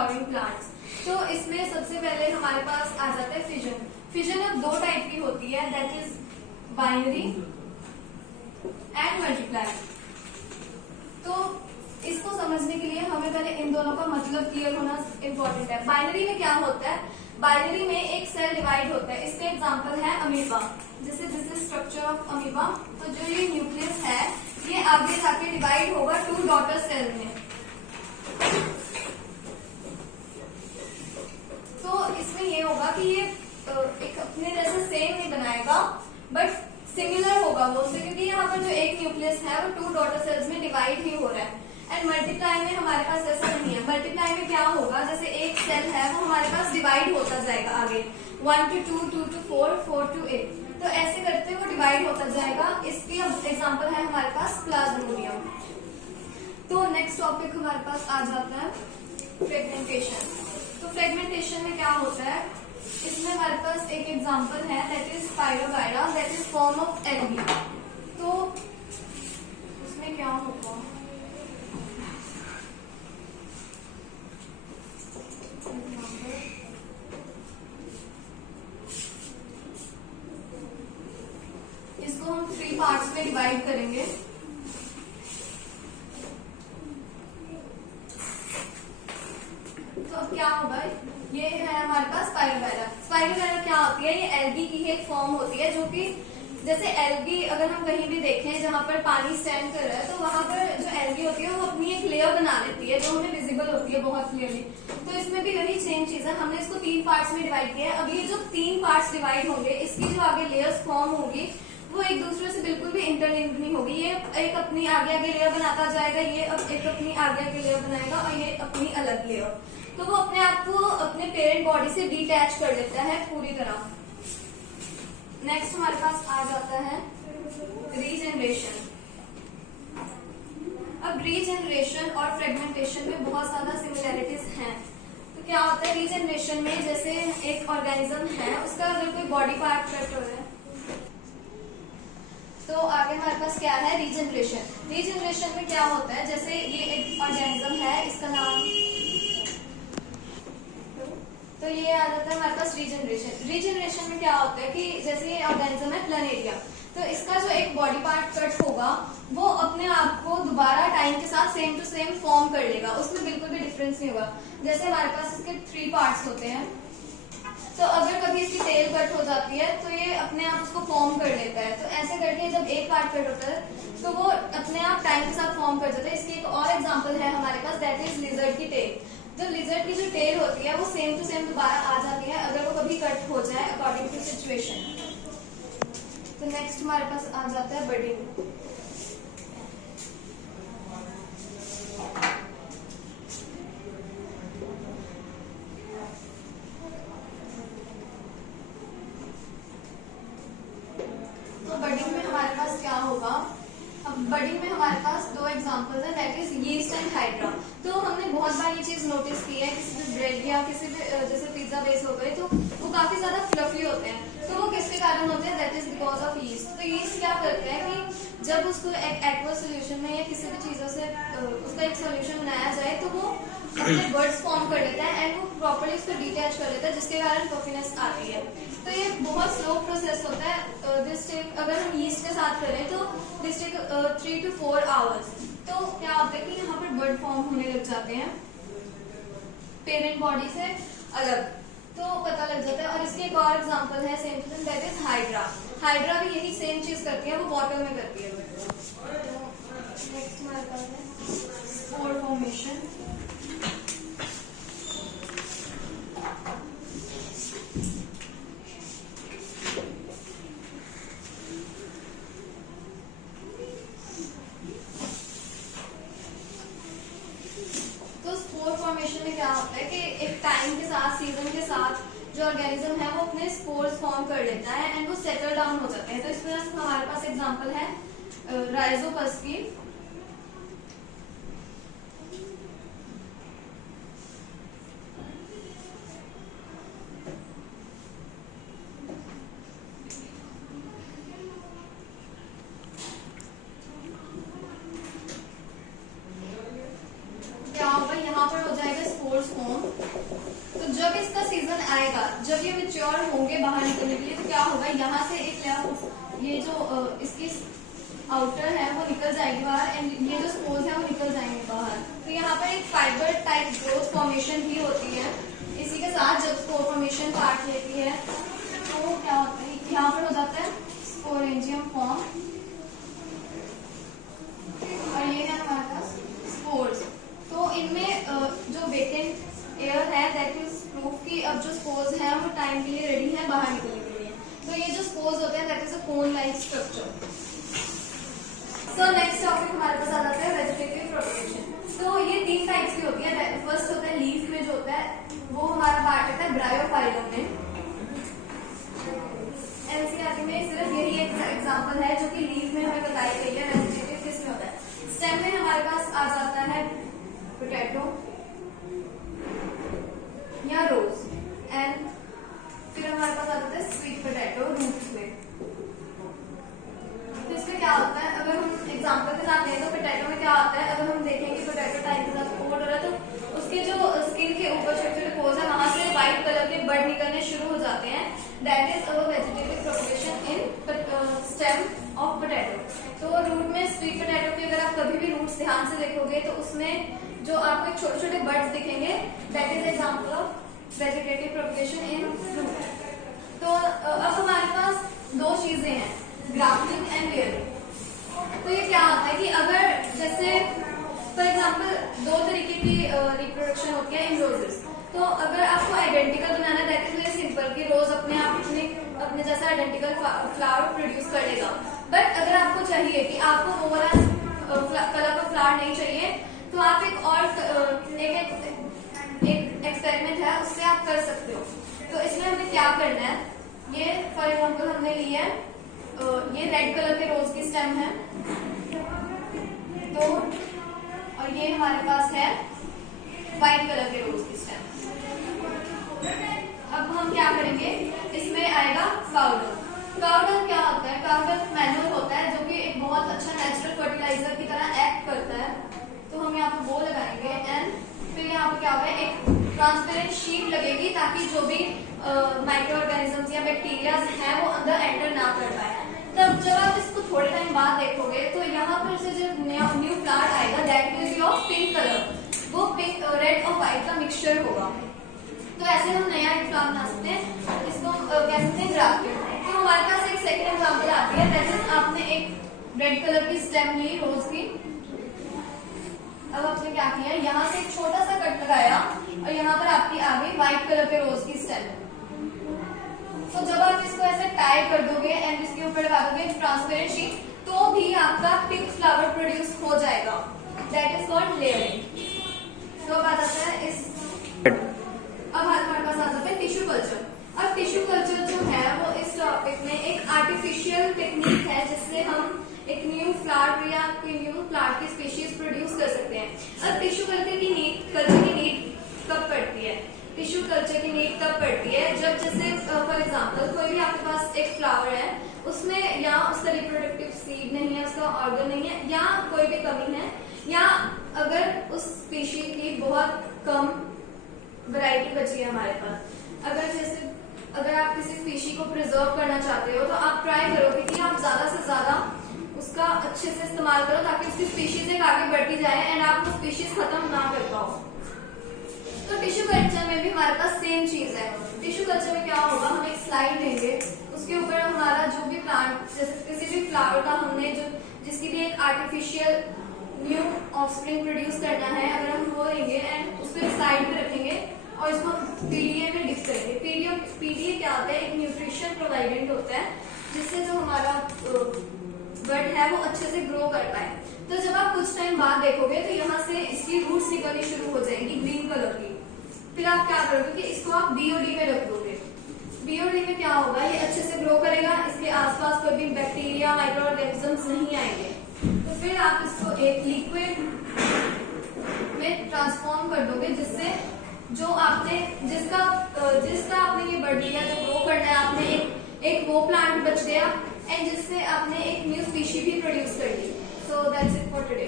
Flowering plants. तो इसमें सबसे पहले हमारे पास आ जाता है फिजन। फिजन अब दो टाइप की होती है, that is binary and multiply. तो इसको समझने के लिए हमें पहले इन दोनों का मतलब क्लियर होना इम्पोर्टेंट है। बाइनरी में क्या होता है, बाइनरी में एक सेल डिवाइड होता है। इसके एग्जांपल है अमीबा, जैसे this is structure of amoeba. तो जो ये न्यूक्लियस है ये आगे जाके डिवाइड होगा टू डॉटर सेल में। तो इसमें ये होगा कि ये एक अपने जैसे सेम नहीं बनाएगा बट सिमिलर होगा वो उससे, क्योंकि यहाँ पर जो एक न्यूक्लियस है वो टू डॉटर सेल्स में डिवाइड ही हो रहा है। एंड मल्टीप्लाई में हमारे पास ऐसा नहीं है। मल्टीप्लाई में क्या होगा, जैसे एक सेल है वो हमारे पास डिवाइड होता जाएगा आगे 1 to 2, 2 to 4, 4 to 8, तो ऐसे करते वो डिवाइड होता जाएगा। इसकी एग्जांपल है हमारे पास प्लाज्मोडियम। तो नेक्स्ट टॉपिक हमारे पास आ जाता है फ्रेगमेंटेशन। तो फ्रेगमेंटेशन में क्या होता है, इसमें हमारे पास एक एग्जांपल है that is spirogyra, that is form of algae. तो उसमें क्या होगा, इसको हम 3 पार्ट्स में डिवाइड करेंगे। तो अब क्या होगा, ये है हमारे पास स्पाइरोगाइरा। स्पाइरोगाइरा क्या होती है, ये एल्गी की एक फॉर्म होती है, जो कि जैसे एल्गी अगर हम कहीं भी देखें जहां पर पानी स्टैंड कर रहा है तो वहां पर जो एल्गी होती है वो अपनी एक लेयर बना लेती है जो हमें विजिबल होती है बहुत क्लियरली। तो इसमें भी वही सेम चीज है, हमने इसको 3 पार्ट्स में डिवाइड किया है। अब ये जो 3 पार्ट्स डिवाइड होंगे इसकी जो आगे लेयर्स फॉर्म होगी वो एक दूसरे से बिल्कुल भी इंटरलिंक नहीं होगी। ये एक अपनी आगे आगे लेयर बनाता जाएगा, ये एक अपनी आगे आगे लेयर बनाएगा और ये अपनी अलग लेयर। तो वो अपने आप को अपने पेरेंट बॉडी से डिटैच कर लेता है पूरी तरह। नेक्स्ट हमारे पास आ जाता है रीजनरेशन। अब रीजनरेशन और फ्रेगमेंटेशन में बहुत ज्यादा सिमिलैरिटीज हैं। तो क्या होता है रीजनरेशन में, जैसे एक ऑर्गेनिज्म है उसका अगर कोई बॉडी पार्ट कट हो रहा है तो आगे हमारे पास क्या है रीजनरेशन। रीजनरेशन में क्या होता है, जैसे ये एक ऑर्गेनिज्म है, इसका नाम, तो ये आ जाता है हमारे पास रीजनरेशन। रीजनरेशन में क्या होता है कि जैसे ये ऑर्गेनिज्म है प्लानेरिया, तो इसका जो एक बॉडी पार्ट कट होगा वो अपने आप को दोबारा टाइम के साथ सेम टू सेम फॉर्म कर लेगा, उसमें बिल्कुल भी डिफरेंस नहीं होगा। जैसे हमारे पास इसके 3 पार्ट्स होते हैं, तो अगर कभी इसकी टेल कट हो जाती है तो ये अपने आप उसको फॉर्म कर लेता है। तो ऐसे करके जब एक पार्ट कट होता है तो वो अपने आप टाइम के साथ फॉर्म कर जाता है। इसकी एक और एग्जांपल है हमारे पास, दैट इज लिजर्ड की टेल। तो लिजर्ड की जो टेल होती है वो सेम टू सेम दोबारा आ जाती है अगर वो कभी कट हो जाए अकॉर्डिंग टू सिचुएशन। तो नेक्स्ट हमारे पास आ जाता है बडिंग। तो बडिंग में हमारे पास क्या होगा, अब बडिंग में हमारे पास 2 एग्जांपल्स हैं, that is yeast and hydra. तो हमने बहुत बार ये चीज नोटिस की है, किसी भी ब्रेड या किसी भी जैसे पिज्जा बेस हो गए तो वो काफी ज्यादा फ्लफी होते हैं। तो वो किसके कारण होते हैं, that is because of yeast. तो यीस्ट क्या करते हैं कि जब उसको एक एक्वा सोल्यूशन में या किसी भी चीजों से उसका एक सोल्यूशन बनाया जाए तो वो अपने बर्ड्स फॉर्म कर लेता है एंड वो प्रॉपर्ली उसको डिटैच कर लेता है, जिसके कारण पफिनेस आती है। तो ये बहुत स्लो प्रोसेस होता है। दिस टेक, अगर हम यीस्ट के साथ करें तो दिस टेक 3 to 4 hours। तो क्या होता है कि यहाँ पर बर्ड फॉर्म होने लग जाते हैं पेरेंट बॉडी से अलग, तो पता लग जाता है। और इसकी एक और एग्जांपल है same to same, that is hydra. Hydra भी यही सेम चीज करती है, वो वाटर में करती है। नेक्स्ट हमारे पास है स्पोर फॉर्मेशन। में क्या होता है कि एक टाइम के साथ, सीजन के साथ जो ऑर्गेनिज्म है वो अपने स्पोर्स फॉर्म कर लेता है एंड वो सेटल डाउन हो जाते हैं। तो इसमें हमारे पास एग्जांपल है राइजोपस की। क्या होगा, यहाँ पर हो जाएगा स्पोर्स फॉर्म जब ये मेच्योर होंगे बाहर निकलने के लिए तो क्या होगा, यहाँ से एक ये जो इसकी आउटर है वो निकल जाएगी बाहर एंड ये जो स्पोर्स है वो निकल जाएंगे बाहर। तो यहाँ पर एक फाइबर टाइप ग्रोथ फॉर्मेशन भी होती है। इसी के साथ जब स्पोर फॉर्मेशन काट लेती है तो क्या होता है, यहाँ पर हो जाता है स्पोरेंजियम फॉर्म और ये है हमारे पास स्पोर्स। तो इनमें जो वेकेंट एयर है दैट इज प्रूफ कि अब जो स्पोर्स है वो टाइम के लिए रेडी है बाहर निकलने के लिए। तो ये जो स्पोर्स होते हैं that is a cone like structure. So next topic हमारे पास आ जाता है वेजिटेटिव प्रोपगेशन। तो ये 3 टाइप्स की होती है। फर्स्ट होता है लीफ में जो होता है वो हमारा पार्ट होता है ब्रायोफाइलम में। एनसीईआरटी में सिर्फ यही एक एग्जांपल है जो कि लीफ में हमें बताई गई है। वेजिटेटिव किस में होता है, स्टेम में हमारे पास आ जाता है पोटैटो या रोज एंड फिर हमारे पास आ जाता है स्वीट पोटैटो रूट्स में। तो इसमें क्या होता है, अगर हम एग्जांपल के साथ लें तो पोटैटो में क्या होता है, अगर हम देखें कि पोटैटो टाइम के साथ कोट हो रहा है तो उसके जो स्किन के ऊपर छोटे छोटे पोर्स है वहां से व्हाइट कलर के बड निकलने शुरू हो जाते हैं। That is our vegetative propagation in stem of potato. तो रूट में स्वीट पोटैटो के अगर आप कभी भी रूट्स ध्यान से देखोगे तो उसमें जो आपको छोटे छोटे बड्स दिखेंगे that is example of vegetative propagation in root. तो अब हमारे पास 2 चीजें हैं, ग्राफ्टिंग एंड लेयरिंग। तो ये क्या होता है कि अगर जैसे फॉर एग्जांपल 2 तरीके की रिप्रोडक्शन होती है इन रोजेस। तो अगर आपको आइडेंटिकल बनाना है दैट इज वेरी सिंपल कि रोज अपने आप अपने जैसा आइडेंटिकल फ्लावर प्रोड्यूस कर लेगा। बट अगर आपको चाहिए कि आपको वो वाला कलर का फ्लावर नहीं चाहिए तो आप एक और एक एक्सपेरिमेंट है उससे आप कर सकते हो। तो इसमें हमें क्या करना है, ये फॉर एग्जांपल हमने लिया है ये रेड कलर के रोज की स्टेम है तो और ये हमारे पास है व्हाइट कलर के रोज की स्टेम। अब हम क्या करेंगे, इसमें आएगा पाउडर। पाउडर क्या होता है, पाउडर मैन्युअल होता है जो कि एक बहुत अच्छा नेचुरल फर्टिलाइजर की तरह एक्ट करता है। तो हम यहाँ पे वो लगाएंगे एंड फिर यहाँ पे क्या होगा, एक ट्रांसपेरेंट शीट लगेगी ताकि जो भी माइक्रो ऑर्गेनिजम्स या बैक्टीरिया हैं वो अंदर एंटर ना कर पाए। तब जब आप इसको थोड़े टाइम बाद देखोगे तो यहाँ पर से जो न्यू फ्लावर आएगा that will be of pink colour, वो पिंक रेड और व्हाइट का मिक्सचर होगा। तो ऐसे हम नया एक फ्लावर बना सकते हैं, इसको कह सकते हैं ग्राफ्टिंग। तो हमारे पास एक सेकंड एग्जांपल आती है दैट इज आपने एक रेड कलर की स्टेम ली रोज की। अब आपने क्या किया, यहाँ से एक छोटा सा कट लगाया और यहाँ पर आपकी आ गई व्हाइट कलर के रोज की स्टेम। तो जब आप इसको ऐसे टाई कर दोगे एंड इसके ऊपर लगा दोगे ट्रांसपेरेंट शीट तो भी आपका पिंक फ्लावर प्रोड्यूस हो जाएगा। That is called layering. तो अब आ जाता है अब हमारे पास आ जाता है टिश्यू कल्चर। अब टिश्यू कल्चर जो है वो इस टॉपिक में एक आर्टिफिशियल टेक्निक है जिससे हम एक न्यू फ्लावर या कोई न्यू प्लांट की स्पीशीज प्रोड्यूस कर सकते हैं। अब टिश्यू कल्चर की नीड कब पड़ती है, टिश्यू कल्चर की नीड तब पड़ती है जब जैसे फॉर एग्जांपल कोई भी आपके पास एक फ्लावर है उसमें या उसका रिप्रोडक्टिव सीड नहीं है, उसका ऑर्गन नहीं है या कोई भी कमी है या अगर उस स्पीशी की बहुत कम वैरायटी बची है हमारे पास। अगर आप किसी स्पीशी को प्रिजर्व करना चाहते हो तो आप ट्राई करोगे कि आप ज्यादा से ज्यादा उसका अच्छे से इस्तेमाल करो ताकि उसकी स्पीशीज एक आगे बढ़ती जाए एंड आप वो स्पीशीज खत्म ना कर पाओ। तो टिश्यू कल्चर में भी हमारे पास सेम चीज है। टिश्यू कल्चर में क्या होगा, हम एक स्लाइड लेंगे उसके ऊपर हमारा जो भी प्लांट जैसे किसी भी फ्लावर का हमने जो जिसके लिए एक आर्टिफिशियल न्यू ऑफस्प्रिंग प्रोड्यूस करना है अगर हम वो लेंगे एंड उस पर स्लाइड में रखेंगे और इसको हम पीडीए में डिप करेंगे। पीडीए क्या होता है, एक न्यूट्रिशन प्रोवाइडेंट होता है जिससे जो हमारा बड है वो अच्छे से ग्रो कर पाए। तो जब आप कुछ टाइम बाद देखोगे तो यहाँ से इसकी रूट्स निकलनी शुरू हो जाएंगी ग्रीन कलर की। फिर आप क्या करोगे कि इसको आप बीओडी में रख दोगे। बीओडी में क्या होगा, ये अच्छे से ग्रो करेगा, इसके आसपास कोई भी बैक्टीरिया माइक्रो ऑर्गेनिजम्स नहीं आएंगे। तो फिर आप इसको एक लिक्विड में ट्रांसफॉर्म कर दोगे जिससे जो आपने जिसका आपने ये बड लिया जो ग्रो करना है आपने एक वो प्लांट बच गया एंड जिससे आपने एक न्यू स्पीशी भी प्रोड्यूस कर ली। So that's it for today.